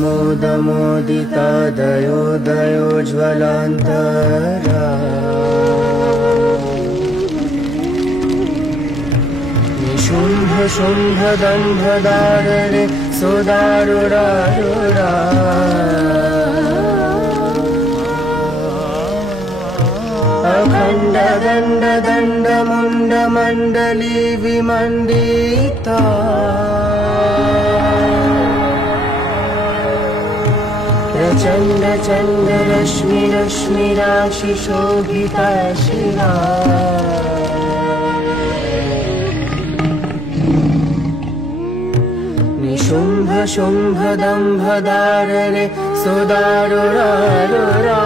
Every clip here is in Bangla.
मोदमोदितादयोदयोज्ज्वलान्तरा निशुम्भ शुम्भ दम्भदारणे सोदारुरारुरा अखण्ड दण्ड दण्ड मुण्ड मण्डली विमण्डिता प्रचण्ड चण्ड रश्मि रश्मि राशि शोभिता शिरा निशुम्भ शुम्भ दम्भदारणे सोदारुरारुरा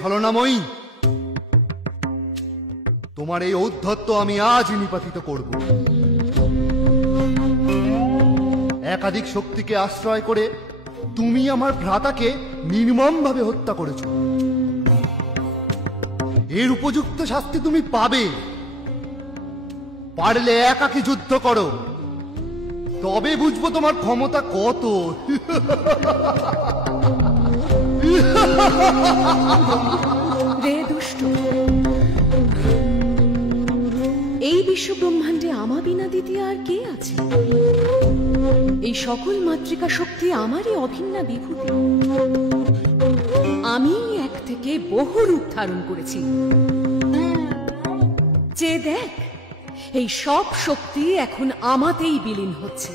ছলনাময়ী, তোমার এই ঔদ্ধত্য আমি আজ নিপাতিত করব। একাধিক শক্তিকে আশ্রয় করে তুমি আমার ভ্রাতাকে নির্মমভাবে হত্যা করেছ। এর উপযুক্ত শাস্তি তুমি পাবে। পারলে একাকী যুদ্ধ করো, তবে বুঝবো তোমার ক্ষমতা কত। রে দুষ্ট, এই বিশ্ব ব্রহ্মাণ্ডে আমা বিনা দ্বিতীয় আর কে আছে? এই সকল মাতৃকা শক্তি আমারই অভিন্ন বিভূতি। আমি এক থেকে বহু রূপ ধারণ করেছি। যে দেখ, এই সব শক্তি এখন আমাতেই বিলীন হচ্ছে।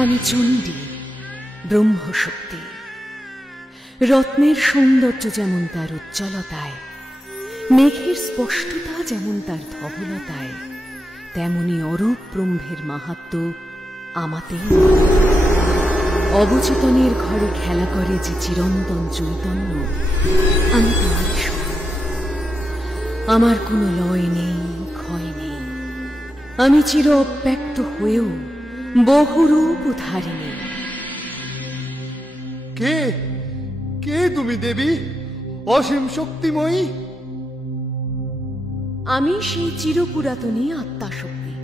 আমি চণ্ডী, ব্রহ্মশক্তি। রত্নের সৌন্দর্য যেমন তার উজ্জ্বলতায়, মেঘের স্পষ্টতা যেমন তার ধবলতায়, তেমনি অরূপ ব্রহ্মের মাহাত্ম্য আমাতেই। অবচেতনের ঘরে খেলা করে যে চিরন্তন চৈতন্য, আমি তার স্বরূপ। আমার কোনো লয় নেই, ক্ষয় নেই। আমি চির অব্যক্ত হয়েও বহুরূপ ধারিণী। কে কে তুমি দেবী, অসীম শক্তিময়ী? আমি সেই চিরপুরাতনী আত্মাশক্তি।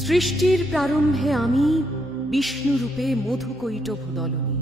সৃষ্টির প্রারম্ভে আমি বিষ্ণুরূপে মধুকৈটভ দলনী।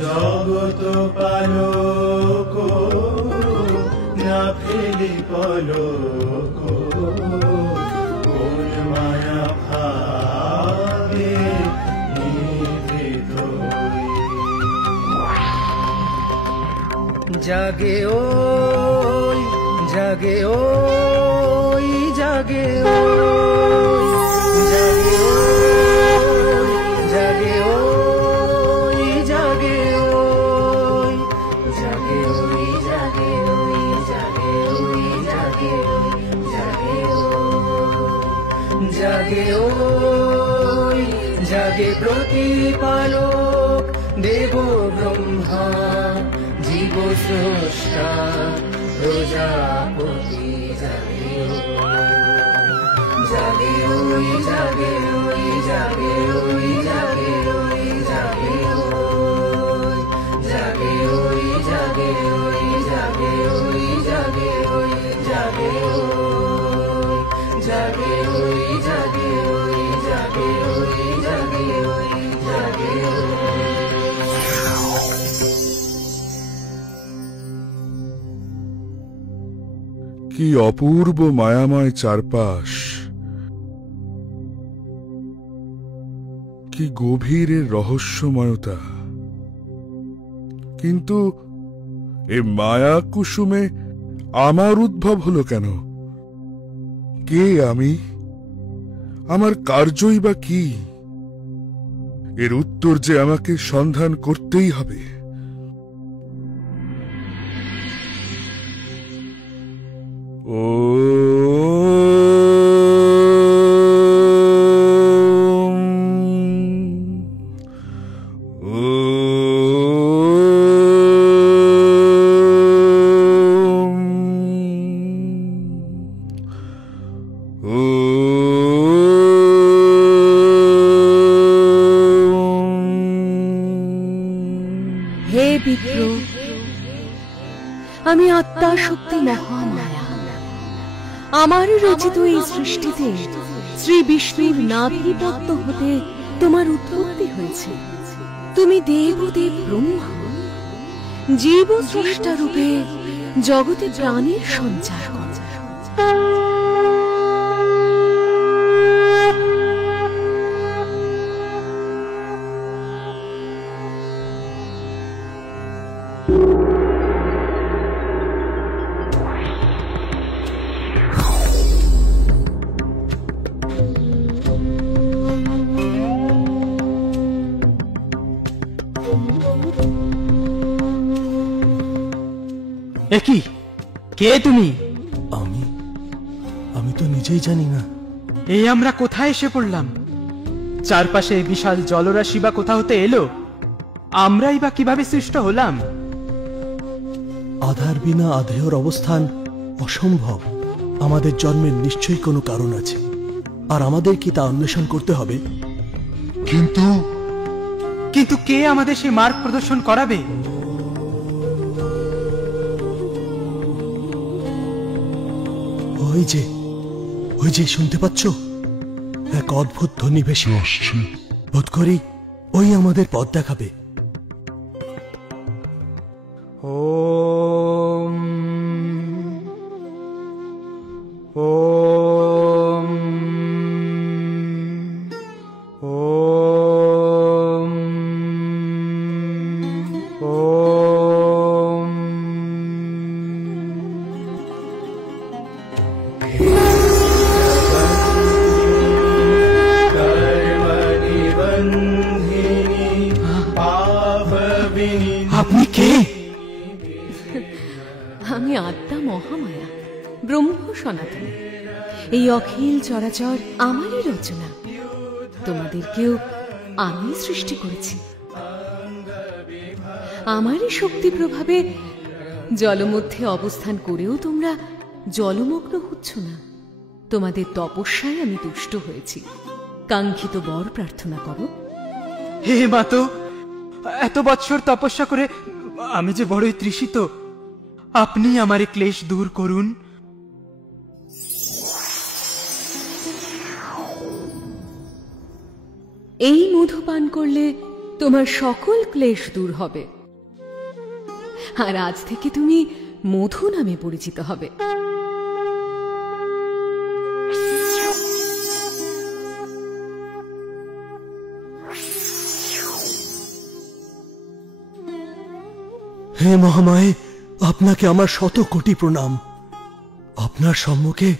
জগত পালক না ফেলি পলক, কোন মায়া ভাবে নিভৃত। জাগে ওই জাগে ওই জাগে ওই জাগে ওই জাগে ওই জাগে ওই জাগে ওই জাগে ওই জাগে ওই জাগে ওই জাগে ওই জাগে ওই জাগে প্রতিপালক দেব ব্রহ্মা জীব স্রষ্টা প্রজাপতি। জাগে জাগে ওই জাগে ওই জাগে ওই জাগে ওই জাগে ওই জাগে ওই জাগে ওই জাগে ওই জাগে ওই জাগে ওই জাগে ওই জাগে ওই জাগে ওই জাগে ওই জাগে ওই। কি অপূর্ব মায়াময় চারপাশ, কি গভীর রহস্যময়তা। কিন্তু এ মায়া কুসুমে আমার উদ্ভব হলো কেন? কে আমি? আমার কার্যই বা কি? এর উত্তর যে আমাকে সন্ধান করতেই হবে। ও হে বিপ্র, আমি আত্মা শক্তি মহামায়া। আমার রচিত এই সৃষ্টিতে শ্রী বিষ্ণুর নাভিপদ্ম হতে তোমার উৎপত্তি হয়েছে। তুমি দেবদেব ব্রহ্মা, জীব স্রষ্টা রূপে জগতে প্রাণের সঞ্চার করো। একই কে তুমি? আমি তো নিজেই জানি না। এই আমরা কোথায় এসে পড়লাম? চারপাশে বিশাল জলরাশি বা কোথা হতে এলো? আমরাই বা কিভাবে সৃষ্ট হলাম? আধার বিনা আধেয়র অবস্থান অসম্ভব। আমাদের জন্মের নিশ্চয়ই কোনো কারণ আছে, আর আমাদের কি তা অন্বেষণ করতে হবে। কিন্তু কে আমাদের সেই মার্গ প্রদর্শন করাবে? ওই যে শুনতে পাচ্ছ? এক অদ্ভুত ধ্বনি ভেসে আসছে। বোধ করি ওই আমাদের পথ দেখাবে। ওম ওম ওম ওম। আপনি কে? আমি আত্মা মহামায়া, ব্রহ্ম সনাতনী। এই অখিল চরাচর আমারই রচনা। তোমাদেরকেও আমি সৃষ্টি করেছি। আমারই শক্তি প্রভাবে জলমধ্যে অবস্থান করেও তোমরা জলমগ্ন হচ্ছ না। তোমাদের তপস্যায় আমি তুষ্ট হয়েছি। কাঙ্ক্ষিত বর প্রার্থনা করো। হে মাতো, এত বৎসর তপস্যা করে আমি যে বড়ই তৃষিত। আপনি আমার এই ক্লেশ দূর করুন। এই মধু পান করলে তোমার সকল ক্লেশ দূর হবে, আর আজ থেকে তুমি মধু নামে পরিচিত হবে। হে মহামায়ে, আপনাকে আমার শত কোটি প্রণাম। আপনার সম্মুখে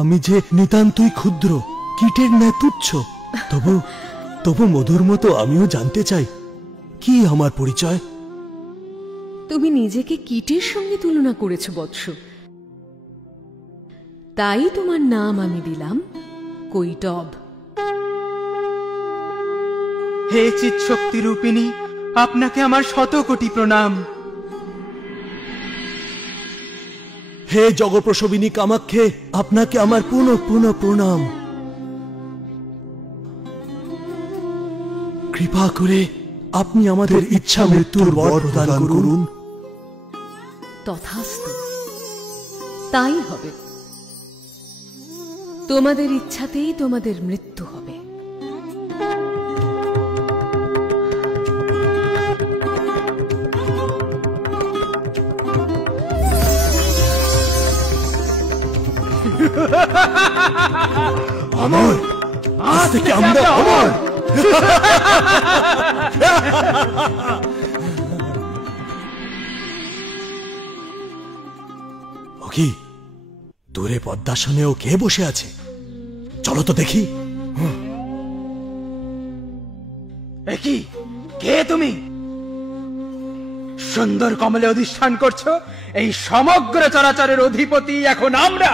আমি যে নিতান্তই ক্ষুদ্র, কীটের ন্যায় তুচ্ছ। তবু মধুর মতো আমিও জানতে চাই, কি আমার পরিচয়? তুমি নিজেকে কীটের সঙ্গে তুলনা করেছ বৎস, তাই তোমার নাম আমি দিলাম কৈটব। হে চিৎ শক্তি রূপিণী, আপনাকে আমার শত কোটি প্রণাম। হে জগপ্রসবিনী কামাক্ষে, আপনাকে আমার পুনঃ পুনঃ প্রণাম। কৃপা করে আপনি আমাদের ইচ্ছা মৃত্যুর বর প্রদান করুন। তথাস্তু, তাই হবে। তোমাদের ইচ্ছাতেই তোমাদের মৃত্যু হবে। অমর, আজ থেকে আমরা অমর। কি দূরে পদ্মাসনেও কে বসে আছে? চলো তো দেখি। একই কে তুমি? সুন্দর কমলে অধিষ্ঠান করছো। এই সমগ্র চরাচরের অধিপতি এখন আমরা।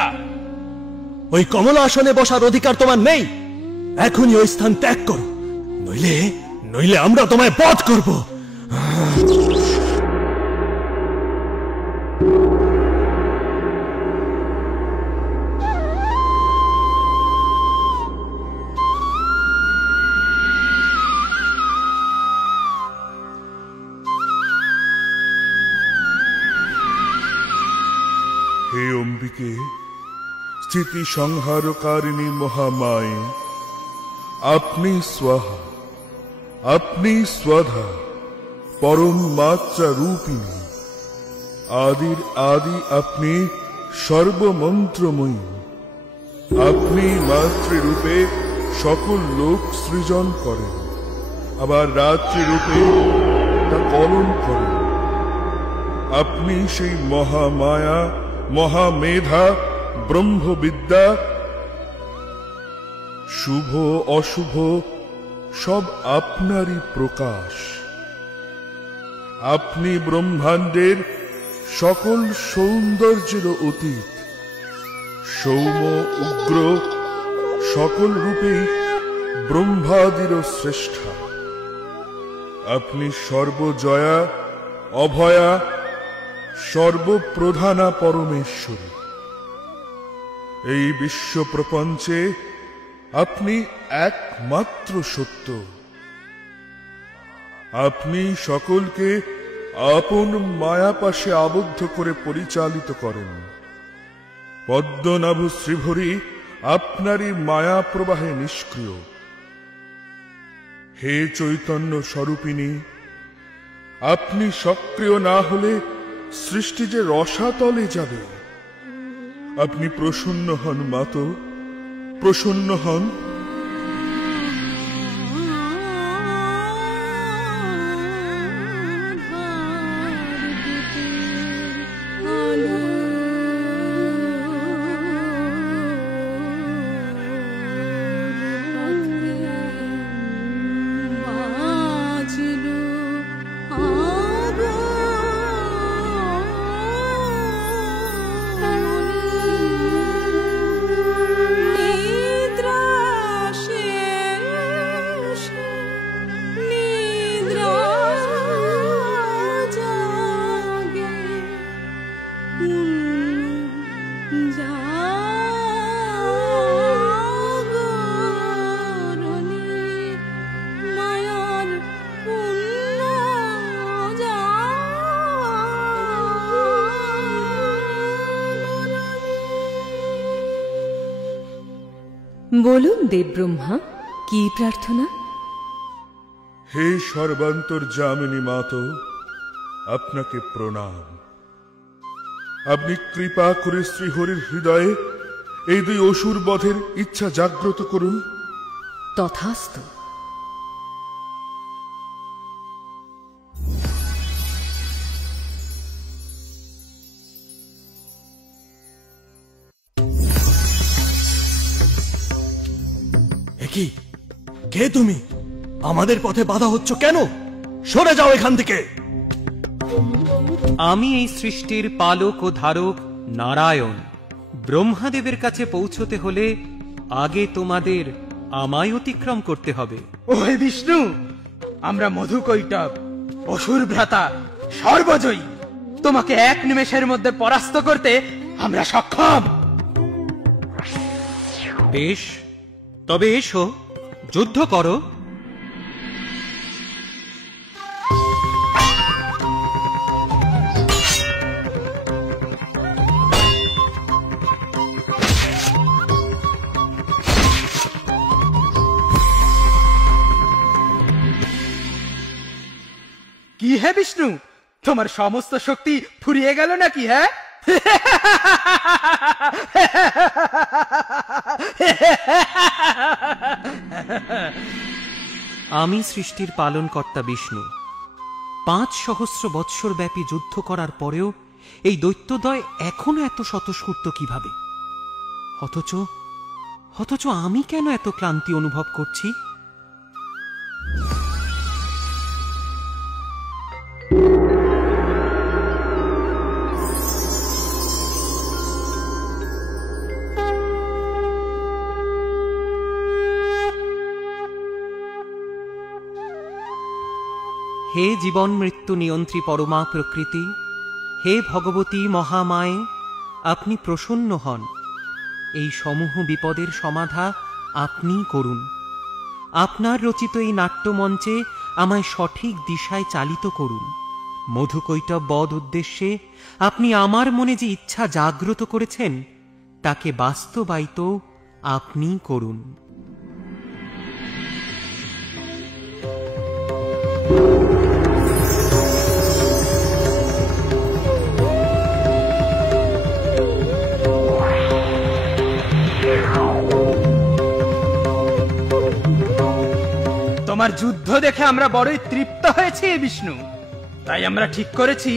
ওই কমলা আসনে বসার অধিকার তোমার নেই। এখনই ওই স্থান ত্যাগ করো, নইলে আমরা তোমায় বধ করব। অন্যদিকে স্থিতি সংহারকারিণী মহামায়ে আপনি স্বাহা, আপনি স্বাধা, পরম মাত্রা রূপিণী, আদির আদি আপনি সর্বমন্ত্রময়ী। আপনি মাতৃরূপে সকল লোক সৃজন করেন, আবার রাত্রিরূপে তা কলন করেন। আপনি সেই মহামায়া, মহামেধা, ব্রহ্মবিদ্যা, শুভ অশুভ সব আপনারই প্রকাশ। আপনি ব্রহ্মাণ্ডের সকল সৌন্দর্যের অতীত, সৌম্য উগ্র সকল রূপেই ব্রহ্মাদির শ্রেষ্ঠা। আপনি সর্বজয়া, অভয়া, সর্বপ্রধানা পরমেশ্বরী। এই বিশ্ব প্রপঞ্চে আপনি একমাত্র সত্য। আপনি সকলকে আপন মায়াপাশে আবদ্ধ করে পরিচালিত করেন। পদ্মনাভ শ্রীহরি আপনারই মায়া প্রবাহে নিষ্ক্রিয়। হে চৈতন্য স্বরূপিণী, আপনি সক্রিয় না হলে সৃষ্টি যে রসাতলে যাবে। আপনি প্রসন্ন হন মাতো, প্রসন্ন হন। বলুন দেবব্রহ্মা, কি প্রার্থনা? হে সর্বান্তর্যামিনী মাতো, আপনাকে প্রণাম। আপনি কৃপা করে শ্রীহরির হৃদয়ে এই দুই অসুর বধের ইচ্ছা জাগ্রত করুন। তথাস্তু। কি কে তুমি? আমাদের পথে বাধা হচ্ছ কেন? সরে যাও এখান থেকে। আমি এই সৃষ্টির পালক ও ধারক নারায়ণ। ব্রহ্মাদেবের কাছে পৌঁছতে হলে আগে তোমাদের আমায় অতিক্রম করতে হবে। ও হে বিষ্ণু, আমরা মধুকৈটব, অসুর ভ্রাতা, সর্বজয়ী। তোমাকে এক নিমেষের মধ্যে পরাস্ত করতে আমরা সক্ষম। বেশ, তবে এসো, যুদ্ধ করো। কি হে বিষ্ণু, তোমার সমস্ত শক্তি ফুরিয়ে গেল নাকি? হ্যাঁ, আমি সৃষ্টির পালনকর্তা বিষ্ণু। ৫,০০০ বৎসর ব্যাপী যুদ্ধ করার পরেও এই দৈত্যদ্বয় এখনো এত স্বতঃস্ফূর্ত কিভাবে? অথচ আমি কেন এত ক্লান্তি অনুভব করছি? হে জীবন মৃত্যু নিয়ন্ত্রী পরমা প্রকৃতি, হে ভগবতী মহামায়ে, আপনি প্রসন্ন হন। এই সমূহ বিপদের সমাধা আপনিই করুন। আপনার রচিত এই নাট্যমঞ্চে আমায় সঠিক দিশায় চালিত করুন। মধুকৈটব বধ উদ্দেশ্যে আপনি আমার মনে যে ইচ্ছা জাগ্রত করেছেন তাকে বাস্তবায়িত আপনি করুন। তোমার যুদ্ধ দেখে আমরা বড়ই তৃপ্ত হয়েছি বিষ্ণু, তাই আমরা ঠিক করেছি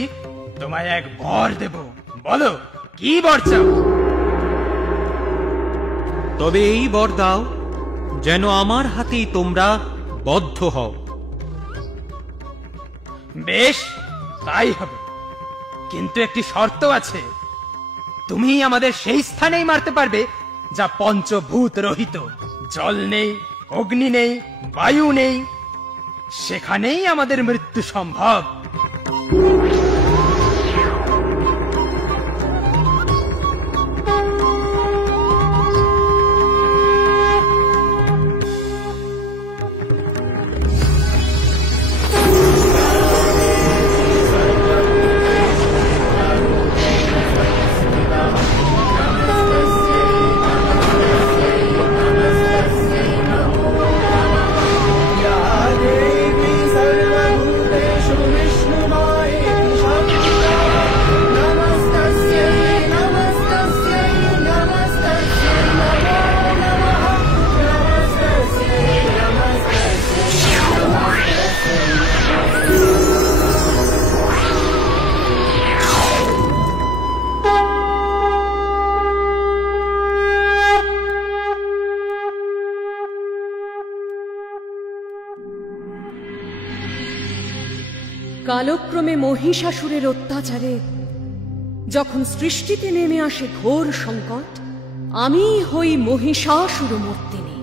তোমায় এক বর দেব। বলো কি বর চাও? তবে এই বর দাও যেন আমার হাতেই তোমরা বদ্ধ হও। বেশ, তাই হবে, কিন্তু একটি শর্ত আছে। তুমি আমাদের সেই স্থানেই মারতে পারবে যা পঞ্চভূত রহিত। জল নেই, অগ্নি নেই, বায়ু নেই, সেখানেই আমাদের মৃত্যু সম্ভব। কালক্রমে মহিষাসুরের অত্যাচারে যখন সৃষ্টিতে নেমে আসে ঘোর সংকট, আমি হই মহিষাসুরমর্দিনী।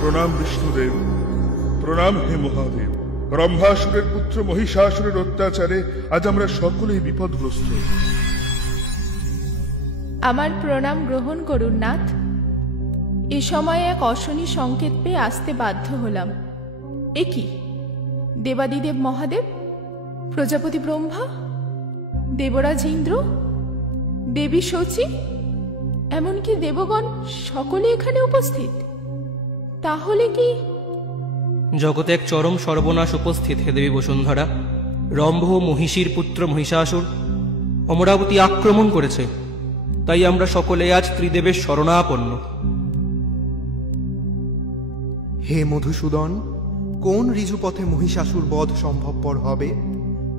প্রণাম বিষ্ণুদেব, প্রণাম হে মহাদেব। ব্রহ্মাসুরের পুত্র মহিষাসুরের অত্যাচারে আজ আমরা সকলেই বিপদগ্রস্ত। আমার প্রণাম গ্রহণ করুন নাথ। এ সময় এক অশনি সংকেত পেয়ে আসতে বাধ্য হলাম। এ কি? দেবাদিদেব মহাদেব, প্রজাপতি ব্রহ্মা, দেবরাজ ইন্দ্র, দেবী শচী, এমনকি দেবগণ সকলে এখানে উপস্থিত। তাহলে কি জগতে এক চরম সর্বনাশ উপস্থিত হে দেবী বসুন্ধরা। রম্ভ মহিষীর পুত্র মহিষাসুর অমরাবতী আক্রমণ করেছে, তাই আমরা সকলে আজ ত্রিদেবের শরণাপন্ন। হে মধুসূদন, কোন ঋজুপথে মহিষাসুর বধ সম্ভবপর হবে?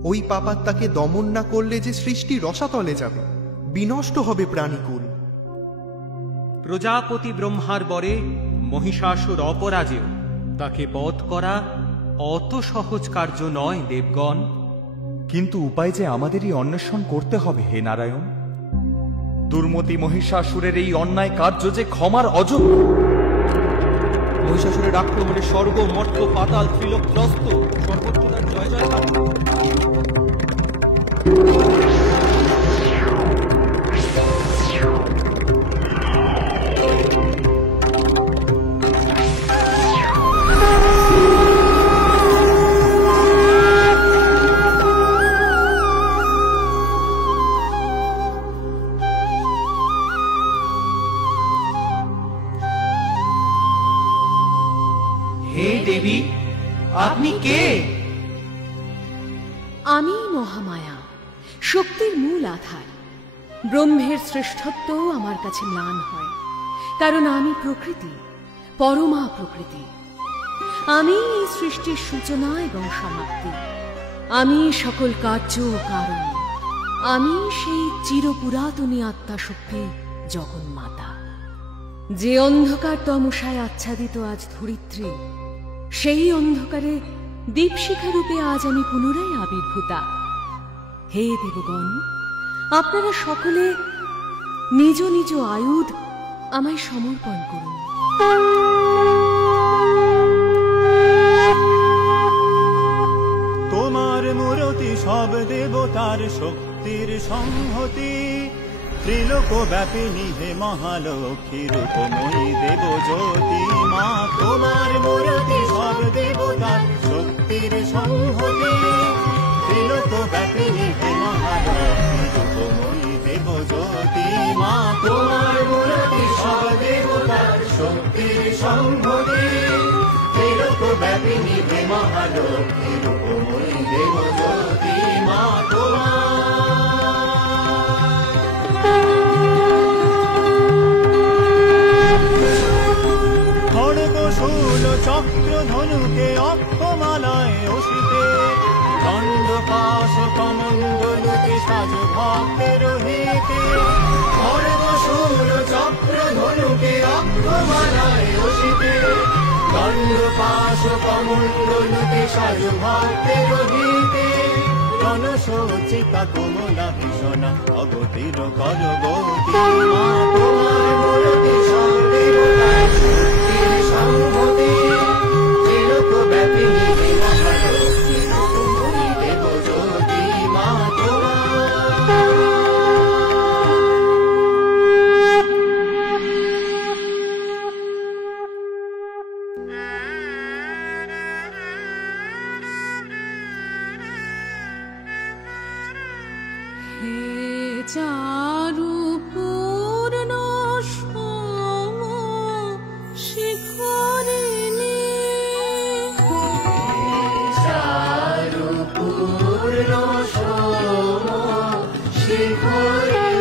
ওই পাপাত্মাকে দমন না করলে যে সৃষ্টি রসাতলে যাবে, বিনষ্ট হবে প্রাণীকুল। প্রজাপতি ব্রহ্মার বরে মহিষাসুর অপরাজেয়, তাকে বধ করা অত সহজ কার্য নয় দেবগণ। কিন্তু উপায় যে আমাদেরই অন্বেষণ করতে হবে হে নারায়ণ। দুর্মতি মহিষাসুরের এই অন্যায় কার্য যে ক্ষমার অযোগ্য। মহিষাসুরের আক্রমণে স্বর্গ মর্ত পাতাল ত্রিলোক ত্রস্ত, সর্বত্র তার জয় জয়কার। দেবী, আপনি কে? আমি মহামায়া, শক্তির মূল আধার। ব্রহ্মের শ্রেষ্ঠত্ব আমার কাছে ম্লান হয়, কারণ আমি প্রকৃতি, পরমা প্রকৃতি। আমি এই সৃষ্টির সূচনা এবং সমাপ্তি। আমি সকল কার্য ও কারণ। আমি সেই চিরপুরাতনী আত্মাশক্তি জগন্মাতা। যে অন্ধকার তমসায় আচ্ছাদিত আজ ধরিত্রী, সেই অন্ধকারে দীপশিখা রূপে আজ আমি পুনরায় আবির্ভূতা। হে দেবগণ, আপনারা সকলে নিজ নিজ আয়ুধ আমায় সমর্পণ করুন। তোমার মূরতি সব দেবতার শক্তির সংহতি, ত্রিলোক ব্যাপিনী হে মহালক্ষ্মী রূপময়ী দেব জ্যোতি মা তোমার মূর্তি সব দেবতার শক্তির সংহতি ত্রিলোক ব্যাপিনী হে মহালক্ষ্মী রূপময়ী দেব জ্যোতি মা তোমার মূর্তি সব দেবতার শক্তির সংহতি ত্রিলোক ব্যাপিনী হে মহালক্ষ্মী রূপময়ী দেব জ্যোতি মা তোমার খড়গশূল চক্র ধনুকে অক্ষমালায় অসিতে দণ্ডপাশ কমণ্ডলুকে সাজ ভক্তের হিতে খড়গশূল চক্র ধনুকে অক্ষমালায় অসিতে দণ্ডপাশ কমণ্ডলুকে সাজ ভক্তের হিতে রণসজ্জিতা কোমলা ভীষণা অগতির করগতি মা তোমার মূর্তি সর্বদেবতার শক্তির সংহতি ত্রিলোক ব্যাপিনী হে মহালক্ষ্মী রূপময়ী দেব জ্যোতি মা চারু পূর্ণ সম শিখরিণী চারু পূর্ণ সম শিখরিণী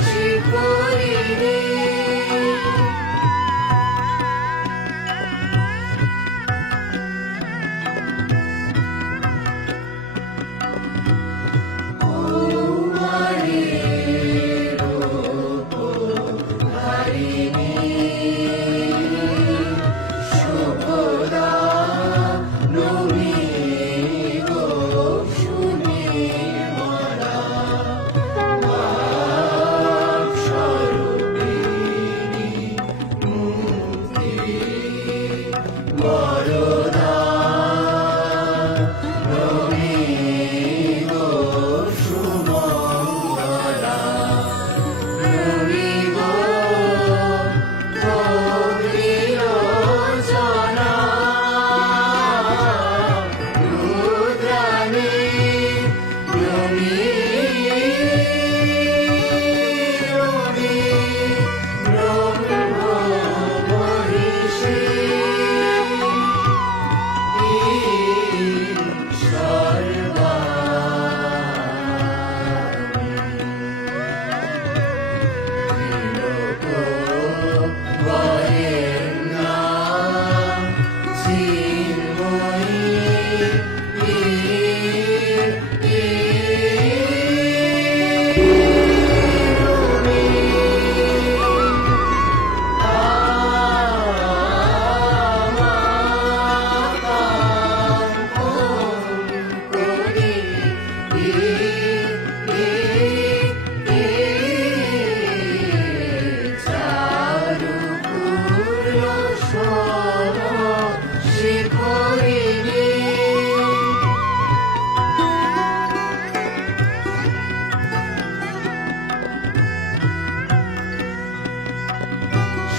শিখরিণী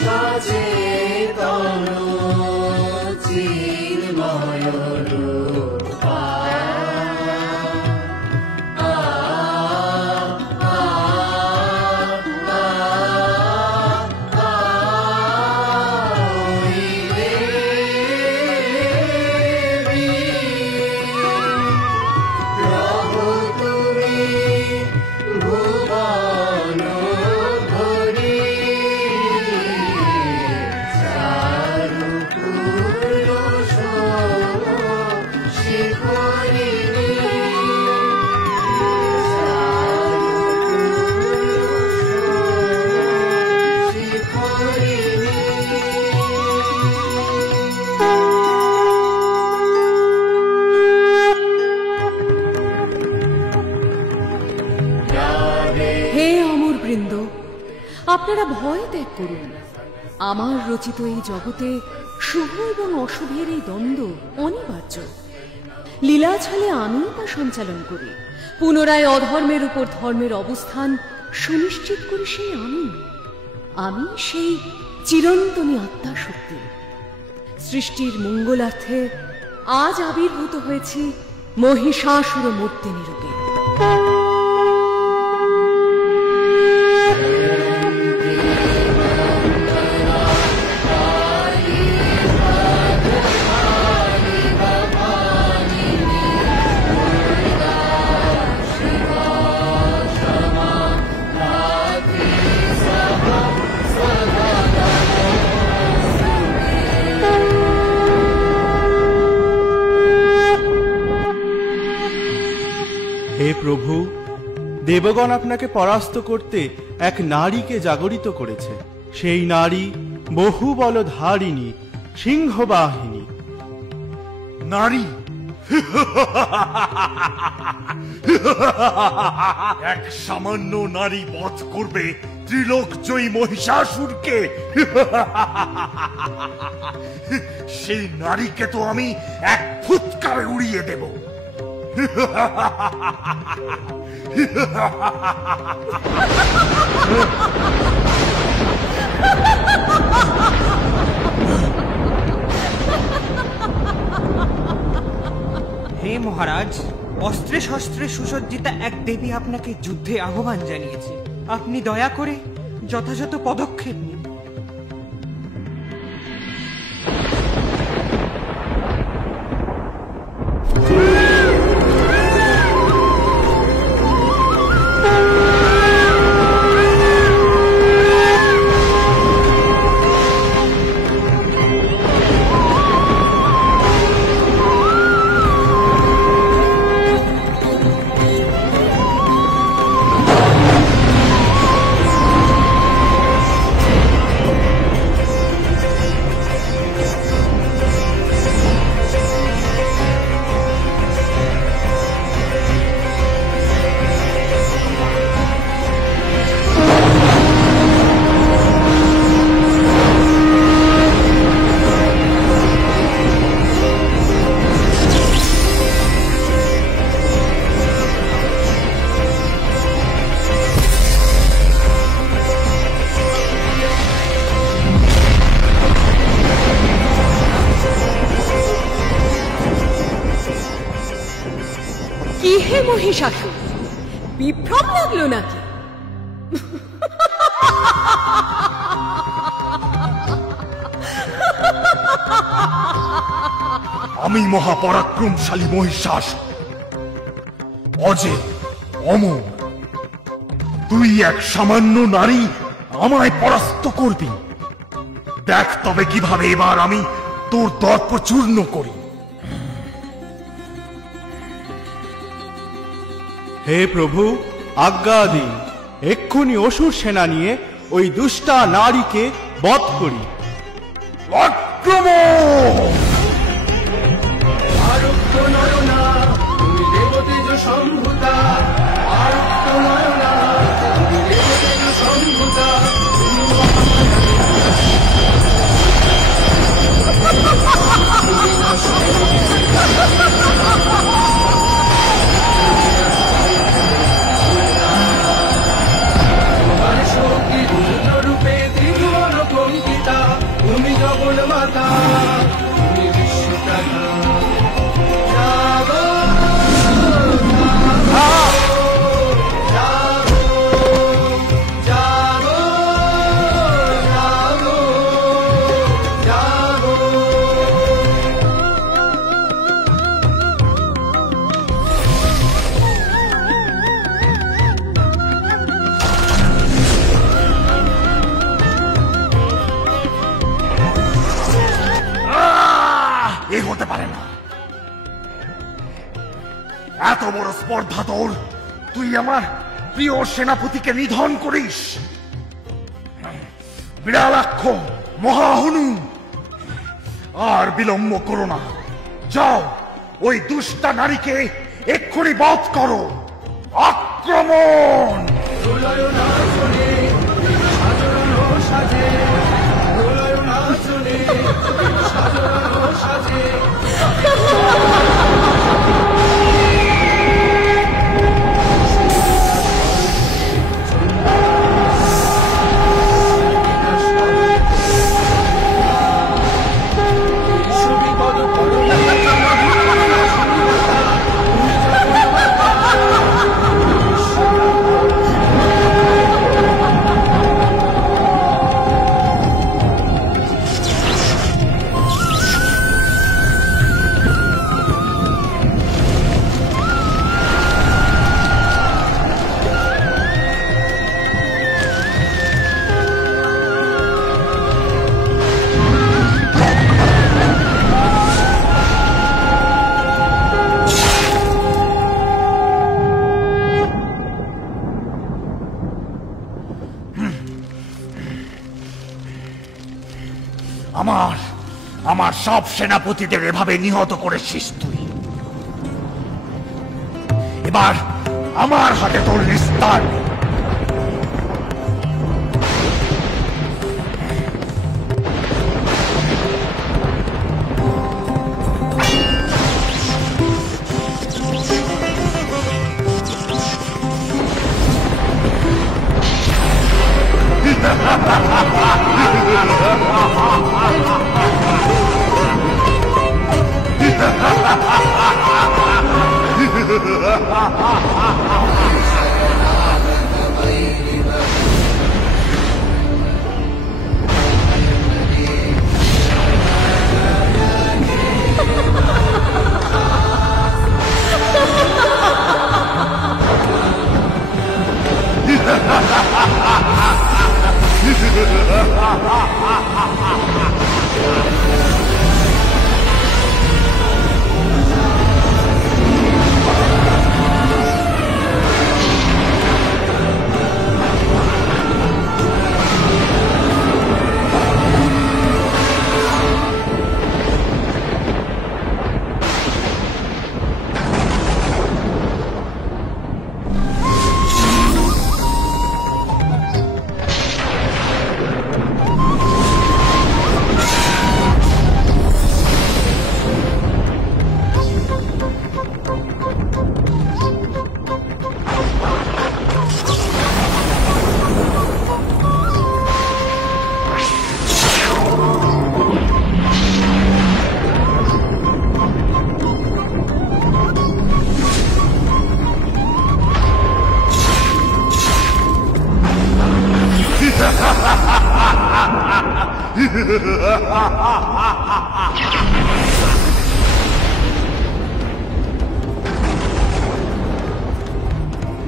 সচেতন চিন্ময় রূপা আপনারা ভয় ত্যাগ করুন। আমার রচিত এই জগতে শুভ এবং অশুভের এই দ্বন্দ্ব অনিবার্য। লীলা ছলে আমি তা সঞ্চালন করি, পুনরায় অধর্মের উপর ধর্মের অবস্থান সুনিশ্চিত করি সেই আমি সেই চিরন্তনী আত্মা শক্তি। সৃষ্টির মঙ্গলার্থে আজ আবির্ভূত হয়েছি মহিষাসুর মূর্তিনি রূপে। হে প্রভু, দেবগণ আপনাকে পরাস্ত করতে এক নারীকে জাগরিত করেছে। সেই নারী বহু বলধারিণী, সিংহবাহিনী। নারী এক সামান্য নারী বধ করবে ত্রিলোক জয়ী মহিষাসুরকে? সেই নারীকে তো আমি এক ফুৎকারে উড়িয়ে দেব। হে মহারাজ, অস্ত্রে শস্ত্রে সুসজ্জিতা এক দেবী আপনাকে যুদ্ধে আহ্বান জানিয়েছে। আপনি দয়া করে যথাযথ পদক্ষেপ নিন। কি হে মহিষাসুর, বিভ্রম লাগলো নাকি? আমি মহাপরাক্রমশালী মহিষাসুর, অজেয় অমর। তুই এক সামান্য নারী আমায় পরাস্ত করবি। দেখ তবে কিভাবে এবার আমি তোর দর্প চূর্ণ করি। হে প্রভু, আজ্ঞা দিন, এক্ষুনি অসুর সেনা নিয়ে ওই দুষ্টা নারীকে বধ করি। আক্রমণ! আরক্ত নয়না তুমি দেবতেজ সম্ভূতা, আরক্ত নয়না তুমি দেবতেজ সম্ভূতা। তোমার শক্তি রূপে ত্রিভুবন কঙ্কিত, এত বড় স্পর্ধা তোর? তুই আমার প্রিয় সেনাপতিকে নিধন করিস? বিড়ালাক্ষ মহাহনু, আর বিলম্ব করো না। যাও, ওই দুষ্টা নারীকে এক্ষুনি বধ করো। আক্রমণ! আমার সব সেনাপতিদের এভাবে নিহত করেছিস তুই। এবার আমার হাতে তোর নিস্তার।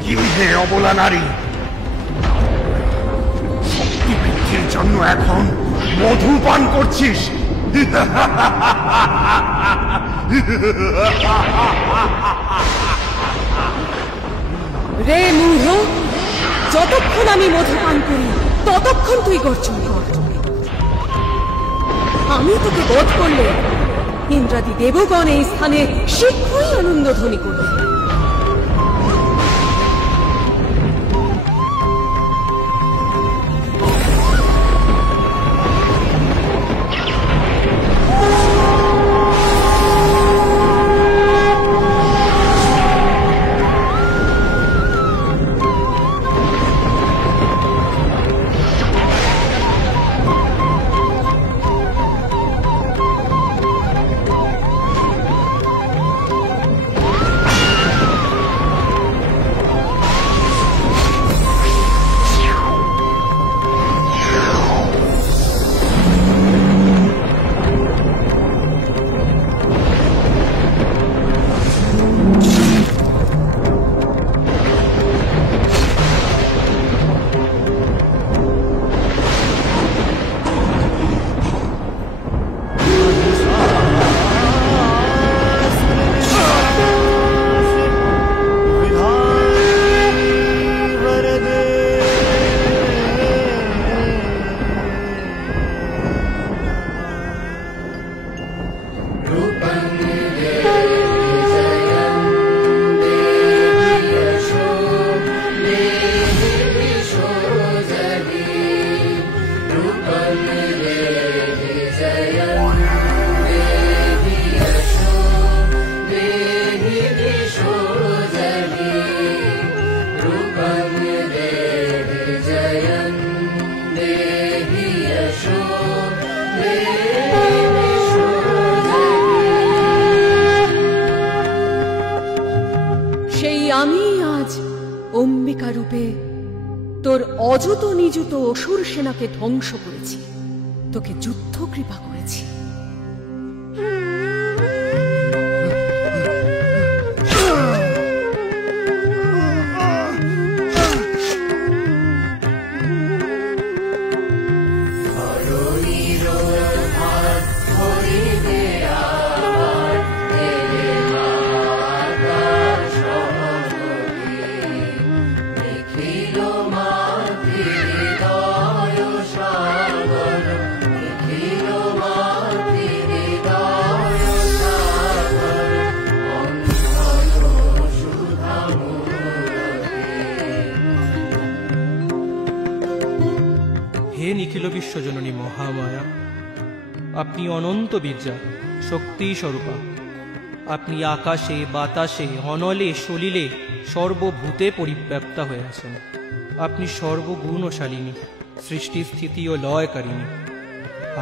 কি হে অবলা নারী, শক্তি বৃদ্ধির জন্য এখন মধু পান করছিস? রে মূঢ়, যতক্ষণ আমি মধু পান করি ততক্ষণ তুই গর্জন কর। আমি তোকে বধ করলে ইন্দ্রাদি দেবগণ এই স্থানে শীঘ্রই আনন্দধ্বনি করবে। অযুত নিযুত অসুর সেনাকে ধ্বংস করেছি, তোকে যুদ্ধ কৃপা করেছি। হে নিখিল বিশ্বজননী মহামায়া, আপনি অনন্ত বীর্যা, শক্তি স্বরূপা। আপনি আকাশে বাতাসে অনলে সলিলে সর্বভূতে পরিব্যাপ্তা হয়ে আছেন। আপনি সর্বগুণশালিনী, সৃষ্টি স্থিতি ও লয়কারিণী।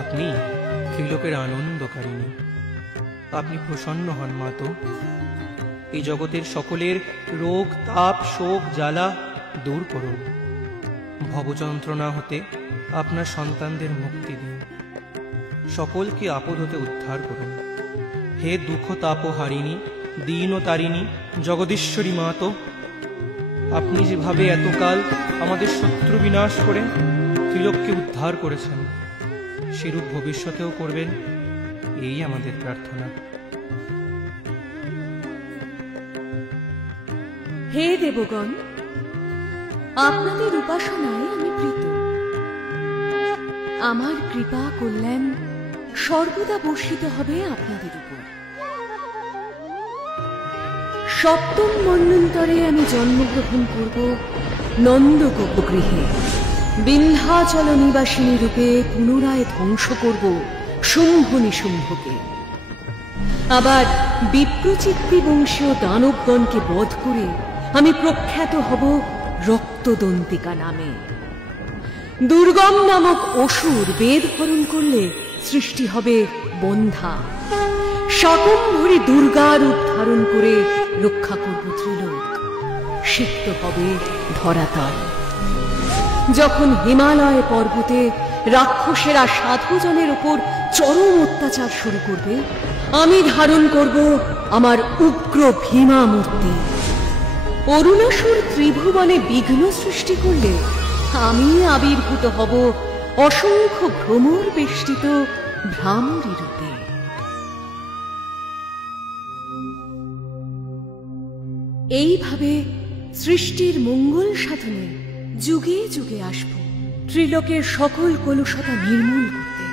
আপনি ত্রিলোকের আনন্দকারিণী। আপনি প্রসন্ন হন মাতো, এই জগতের সকলের রোগ তাপ শোক জ্বালা দূর করুন। ভবযন্ত্রণা হতে আপনার সন্তানদের মুক্তি দিন, সকলকে আপদ হতে উদ্ধার করুন। হে দুঃখ তাপ হারিণী, দীন ও তারিণী, জগদীশ্বরী মাতো, আপনি যেভাবে এতকাল আমাদের শত্রু বিনাশ করে ত্রিলোককে উদ্ধার করেছেন, সেরূপ ভবিষ্যতেও করবেন, এই আমাদের প্রার্থনা। হে দেবগণ, আপনাদের উপাসনায় আমি প্রীত। আমার কৃপা কল্যাণ সর্বদা বর্ষিত হবে আপনাদের উপর। সপ্তম মন্বন্তরে আমি জন্মগ্রহণ করব নন্দগোপগৃহে। বিন্ধ্যাচল নিবাসিনী রূপে পুনরায় ধ্বংস করব শুম্ভ নিশুম্ভকে। আবার বিপ্রচিত্তি বংশীয় দানবগণকে বধ করে আমি প্রখ্যাত হব রক্তদন্তিকা নামে। দুর্গম নামক অসুর বেদ হরণ করলে সৃষ্টি হবে বন্ধা। শাকম্ভরী দুর্গা রূপ ধারণ করে রক্ষা করব ত্রিলোক। সিক্ত হবে ধরাতল। যখন হিমালয় পর্বতে রাক্ষসেরা সাধুজনের উপর চরম অত্যাচার শুরু করবে, আমি ধারণ করব আমার উগ্র ভীমা মূর্তি। অরুণাসুর ত্রিভুবনে বিঘ্ন সৃষ্টি করলে আমি আবির্ভূত হব অসংখ্য ভ্রমর বেষ্টিত ভ্রামরী রূপে। এইভাবে সৃষ্টির মঙ্গল সাধনে যুগে যুগে আসব, ত্রিলোকের সকল কলুষতা নির্মূল করতে।